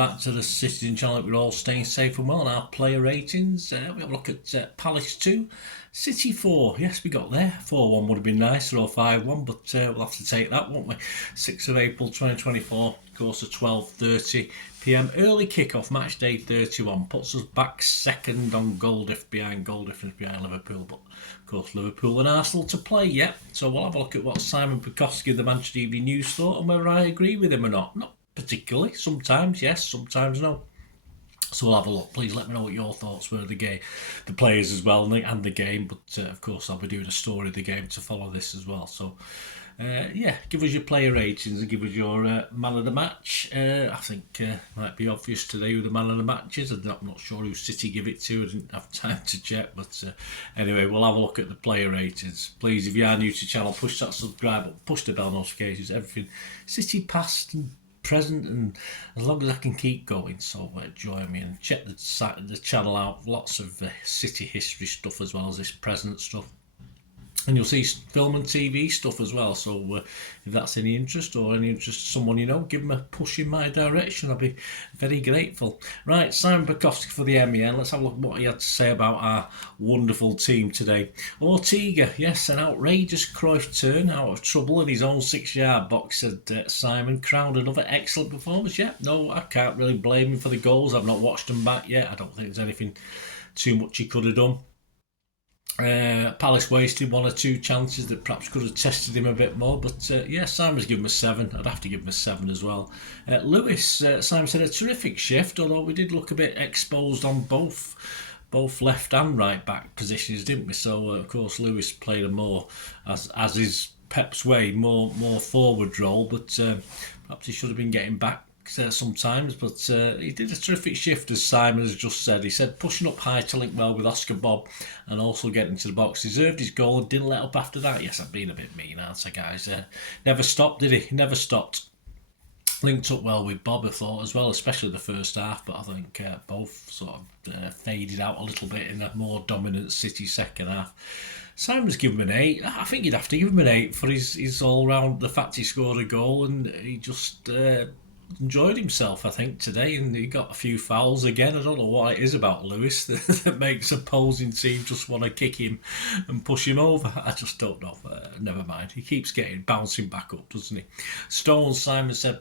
back to the Citizen channel. We're all staying safe and well on our player ratings. We have a look at Palace 2, City 4. Yes, we got there. 4-1 would have been nicer, or 5-1, but we'll have to take that, won't we? 6th of April 2024, of course, at 12:30 PM. Early kick-off, match day 31. Puts us back second on goal difference behind Liverpool. But, of course, Liverpool and Arsenal to play, yeah. So we'll have a look at what Simon Pekowski of the Manchester Evening News thought and whether I agree with him or not. Not particularly. Sometimes yes, sometimes no. So we'll have a look. Please let me know what your thoughts were of the game, the players as well, and the game. But of course, I'll be doing a story of the game to follow this as well. So yeah, give us your player ratings and give us your man of the match. I think might be obvious today who the man of the match is. I'm not sure who City give it to. I didn't have time to check. But anyway, we'll have a look at the player ratings. Please, if you are new to the channel, push that subscribe button, push the bell notifications, everything. City past and present, and as long as I can keep going, so join me and check the channel out. Lots of City history stuff as well as this present stuff, and you'll see film and TV stuff as well. So if that's any interest or any interest to someone you know, give them a push in my direction. I'll be very grateful. Right, Simon Pekowski for the M.E.N. Let's have a look at what he had to say about our wonderful team today. Ortega, yes, an outrageous Cruyff turn out of trouble in his own 6-yard box, said Simon. Crowned another excellent performance. Yeah, no, I can't really blame him for the goals. I've not watched them back yet. I don't think there's anything too much he could have done. Palace wasted 1 or 2 chances that perhaps could have tested him a bit more, but yeah, Simon's given him a 7. I'd have to give him a 7 as well. Lewis, Simon said a terrific shift, although we did look a bit exposed on both left and right back positions, didn't we? So of course Lewis played a more, as is Pep's way, more forward role, but perhaps he should have been getting back sometimes, but he did a terrific shift, as Simon has just said. He said pushing up high to link well with Oscar Bob and also getting to the box. Deserved his goal and didn't let up after that. Yes, I've been a bit mean, aren't I, guys? Never stopped, did he? Never stopped. Linked up well with Bob, I thought, as well, especially the first half, but I think both sort of faded out a little bit in a more dominant City second half. Simon's given him an 8. I think you'd have to give him an 8 for his all-round, the fact he scored a goal and he just enjoyed himself, I think, today, and he got a few fouls again. I don't know what it is about Lewis that makes opposing team just want to kick him and push him over. I just don't know. Never mind. He keeps bouncing back up, doesn't he? Stones, Simon said,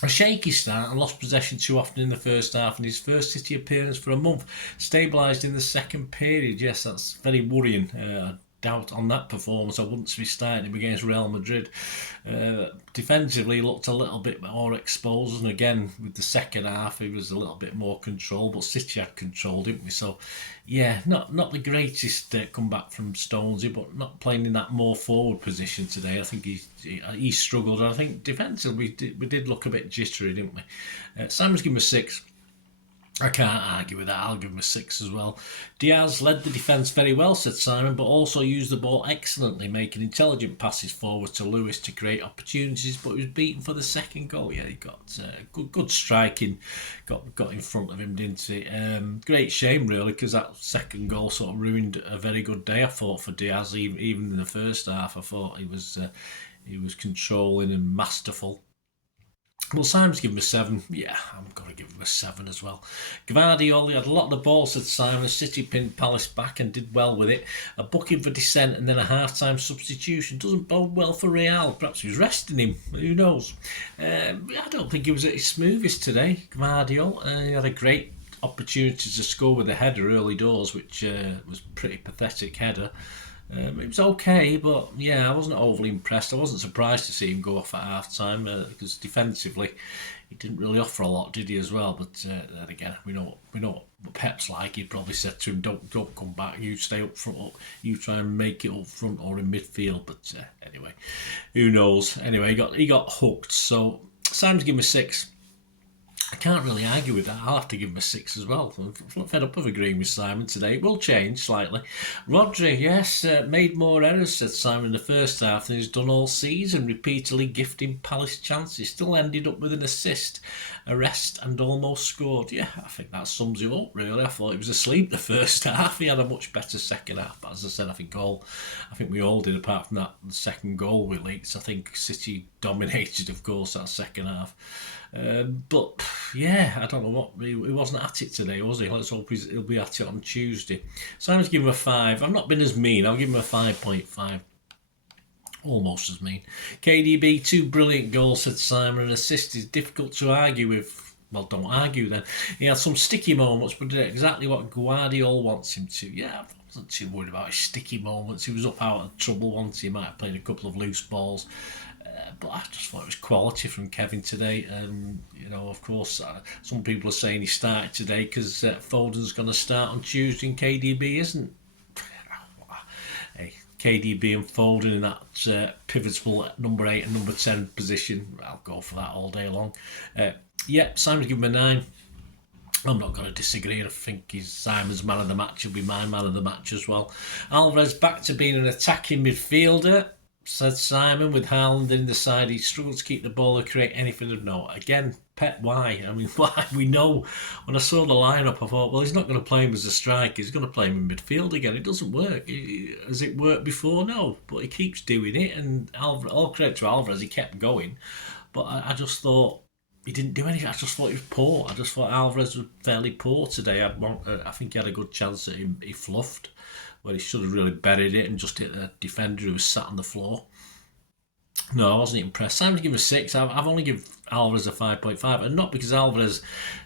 a shaky start and lost possession too often in the first half, and his first City appearance for a month. Stabilised in the second period. Yes, that's very worrying. Doubt on that performance. I wouldn't be starting him against Real Madrid. Defensively, he looked a little bit more exposed, and again with the second half, he was a little bit more control. But City had control, didn't we? So, yeah, not the greatest comeback from Stonesy, but not playing in that more forward position today. I think he struggled, and I think defensively we did look a bit jittery, didn't we? Simon's given him a 6. I can't argue with that. I'll give him a 6 as well. Diaz led the defence very well, said Simon, but also used the ball excellently, making intelligent passes forward to Lewis to create opportunities, but he was beaten for the second goal. Yeah, he got good striking, got in front of him, didn't he? Great shame, really, because that second goal sort of ruined a very good day, I thought, for Diaz. Even in the first half, I thought he was controlling and masterful. Well, Simon's given him a 7. Yeah, I'm going to give him a 7 as well. Gvardiol had a lot of the ball, said Simon. City pinned Palace back and did well with it. A booking for dissent and then a half-time substitution doesn't bode well for Real. Perhaps he was resting him. Who knows? I don't think he was at his smoothest today, Gvardiol. He had a great opportunity to score with a header early doors, which was a pretty pathetic header. It was okay, but yeah, I wasn't overly impressed. I wasn't surprised to see him go off at half time because defensively he didn't really offer a lot, did he, as well? But then again, we know what Pep's like. He'd probably said to him, "Don't come back. You stay up front. You try and make it up front or in midfield." But anyway, who knows? Anyway, he got hooked. So Simon's given him a 6. I can't really argue with that. I'll have to give him a 6 as well. I'm fed up of agreeing with Simon today. It will change slightly. Rodri, yes, made more errors, said Simon, in the first half than he's done all season, repeatedly gifting Palace chances. Still ended up with an assist, arrest, and almost scored. Yeah, I think that sums it up, really. I thought he was asleep the first half. He had a much better second half. But as I said, I think we all did, apart from that second goal we leaked. I think City dominated, of course, that second half. But yeah, I don't know what he wasn't at it today, was he? Let's hope he'll be at it on Tuesday. Simon's given him a 5. I've not been as mean. I'll give him a 5.5. Almost as mean. KDB, 2 brilliant goals, said Simon. An assist is difficult to argue with. Well, don't argue then. He had some sticky moments, but did exactly what Guardiola wants him to. Yeah, I wasn't too worried about his sticky moments. He was up out of trouble once. He might have played a couple of loose balls. But I just thought it was quality from Kevin today. Of course, some people are saying he started today because Foden's going to start on Tuesday and KDB isn't. Hey, KDB and Foden in that pivotal number 8 and number 10 position, I'll go for that all day long. Simon's given him a 9. I'm not going to disagree. I think Simon's man of the match. He'll be my man of the match as well. Alvarez back to being an attacking midfielder, said Simon, with Haaland in the side. He struggled to keep the ball or create anything of note. Again, Pep, why? I mean, why? We know, when I saw the lineup, I thought, well, he's not going to play him as a striker. He's going to play him in midfield again. It doesn't work. Has it worked before? No. But he keeps doing it. And all credit to Alvarez, he kept going. But I just thought he didn't do anything. I just thought he was poor. I just thought Alvarez was fairly poor today. I think he had a good chance that he fluffed, where he should have really buried it and just hit the defender who was sat on the floor. No, I wasn't impressed. Simon's given a 6. I've only given Alvarez a 5.5, and not because Alvarez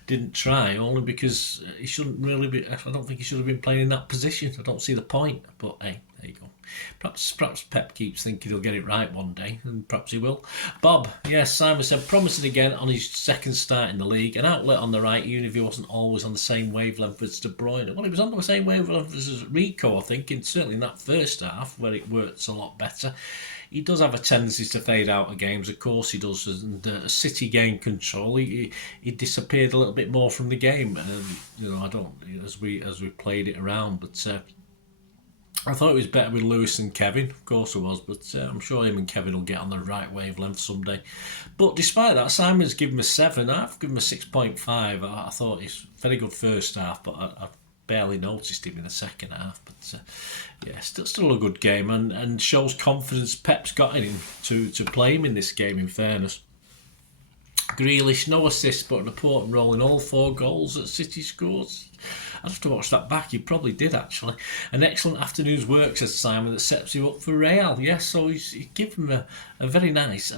didn't try, only because he shouldn't really be. I don't think he should have been playing in that position. I don't see the point. But hey, there you go. Perhaps Pep keeps thinking he'll get it right one day, and perhaps he will. Bob, yes, Simon said, promising again on his second start in the league. An outlet on the right, even if he wasn't always on the same wavelength as De Bruyne. Well, he was on the same wavelength as Rico, I think, and certainly in that first half, where it worked a lot better. He does have a tendency to fade out of games, of course he does, and City gained control. He disappeared a little bit more from the game, I don't, as we played it around, but I thought it was better with Lewis and Kevin. Of course it was, but I'm sure him and Kevin will get on the right wavelength someday. But despite that, Simon's given him a 7. I've given him a 6.5. I thought he's very good first half, but I barely noticed him in the second half. But still a good game, and shows confidence Pep's got in him to play him in this game, in fairness. Grealish, no assists, but an important role in all 4 goals that City scores. I'd have to watch that back. He probably did, actually. An excellent afternoon's work, says Simon, that sets you up for Real. Yes, so he's given him a very nice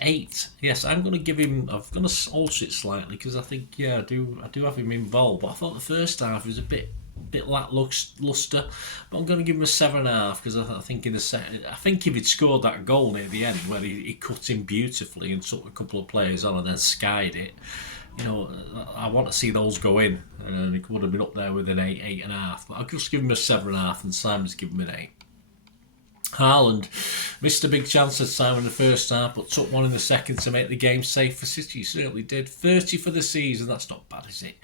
8. Yes, I'm going to give him. I'm going to alter it slightly because I think I do have him involved. But I thought the first half was a bit lackluster, but I'm going to give him a 7.5 because I think in the second, I think if he'd scored that goal near the end where he cut in beautifully and took a couple of players on and then skied it, I want to see those go in, and it would have been up there with an 8.5. But I'll just give him a 7.5, and Simon's given him an 8. Haaland missed a big chance at Simon in the first half, but took one in the second to make the game safe for City. He certainly did. 30 for the season, that's not bad, is it?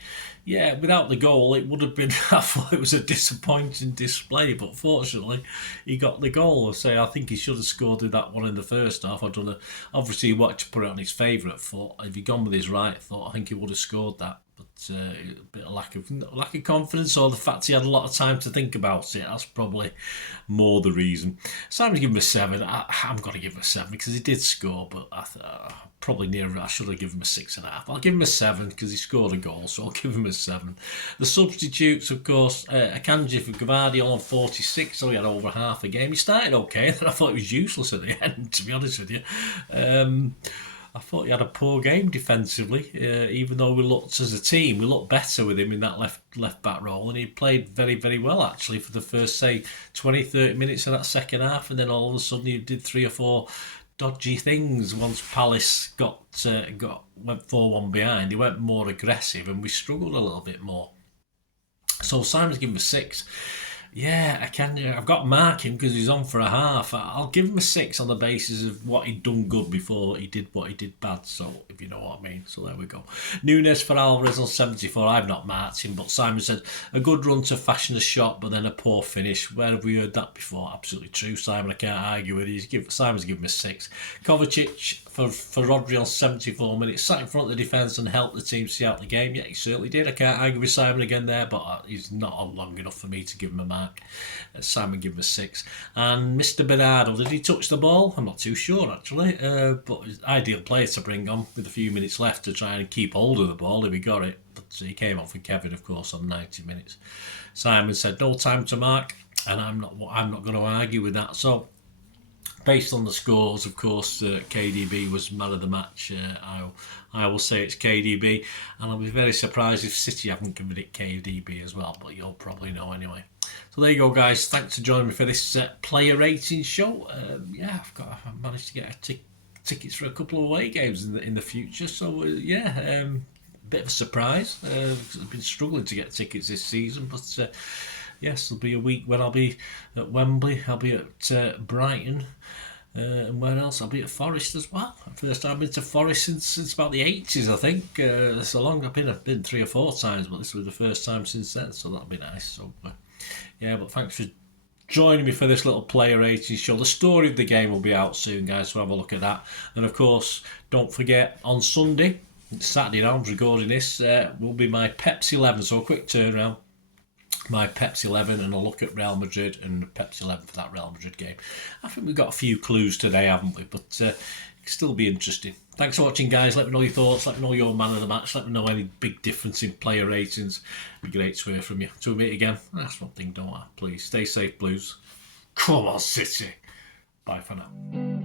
Yeah, without the goal, it would have been, I thought it was a disappointing display, but fortunately, he got the goal. I think he should have scored with that one in the first half. Obviously, he wanted to put it on his favourite foot. If he'd gone with his right foot, I think he would have scored that. But a bit of lack of confidence, or the fact he had a lot of time to think about it. That's probably more the reason. Simon's given him a 7. I'm going to give him a 7 because he did score, but probably near. I should have given him a 6.5. I'll give him a 7 because he scored a goal, so I'll give him a 7. The substitutes, of course, Akanji for Gvardiol on 46, so he had over half a game. He started okay, and then I thought he was useless at the end, to be honest with you. I thought he had a poor game defensively, even though we looked as a team, we looked better with him in that left back role, and he played very, very well actually for the first, say, 20-30 minutes of that second half, and then all of a sudden he did 3 or 4 dodgy things. Once Palace went 4-1 behind, he went more aggressive, and we struggled a little bit more. So Simon's given him a 6. Yeah, I can. I've got Marc him because he's on for a half. I'll give him a 6 on the basis of what he'd done good before he did what he did bad. So, if you know what I mean. So, there we go. Nunes for Alvarez on 74. I've not marked him, but Simon said a good run to fashion a shot, but then a poor finish. Where have we heard that before? Absolutely true, Simon. I can't argue with you. Simon's given him a 6. Kovacic for Rodri on 74 minutes, sat in front of the defence and helped the team see out the game. Yeah, he certainly did. I can't argue with Simon again there, but he's not on long enough for me to give him a mark. Simon gave him a 6. And Mr. Bernardo, did he touch the ball? I'm not too sure actually, but ideal player to bring on with a few minutes left to try and keep hold of the ball if he got it. But he came on for Kevin, of course, on 90 minutes. Simon said no time to mark, and I'm not going to argue with that. So, based on the scores, of course, KDB was man of the match. I will say it's KDB, and I'll be very surprised if City haven't given it KDB as well, but you'll probably know anyway. So there you go, guys. Thanks for joining me for this player rating show. Yeah, I've managed to get tickets for a couple of away games in the future. So yeah, bit of a surprise. I've been struggling to get tickets this season, but yes, there'll be a week when I'll be at Wembley. I'll be at Brighton. And where else? I'll be at Forest as well. First time I've been to Forest since about the 80s, I think. So long. I've been 3 or 4 times, but this was the first time since then, so that'll be nice. So yeah, but thanks for joining me for this little player rating show. The story of the game will be out soon, guys, so have a look at that. And of course, don't forget, on Sunday, Saturday now, I'm recording this, will be my Pepsi 11, so a quick turnaround. My Pepsi 11 and a look at Real Madrid and Pepsi 11 for that Real Madrid game. I think we've got a few clues today, haven't we? But it can still be interesting. Thanks for watching, guys. Let me know your thoughts. Let me know your man of the match. Let me know any big difference in player ratings. It'd be great to hear from you. To meet again, that's one thing, don't I? Please stay safe, Blues. Come on, City. Bye for now.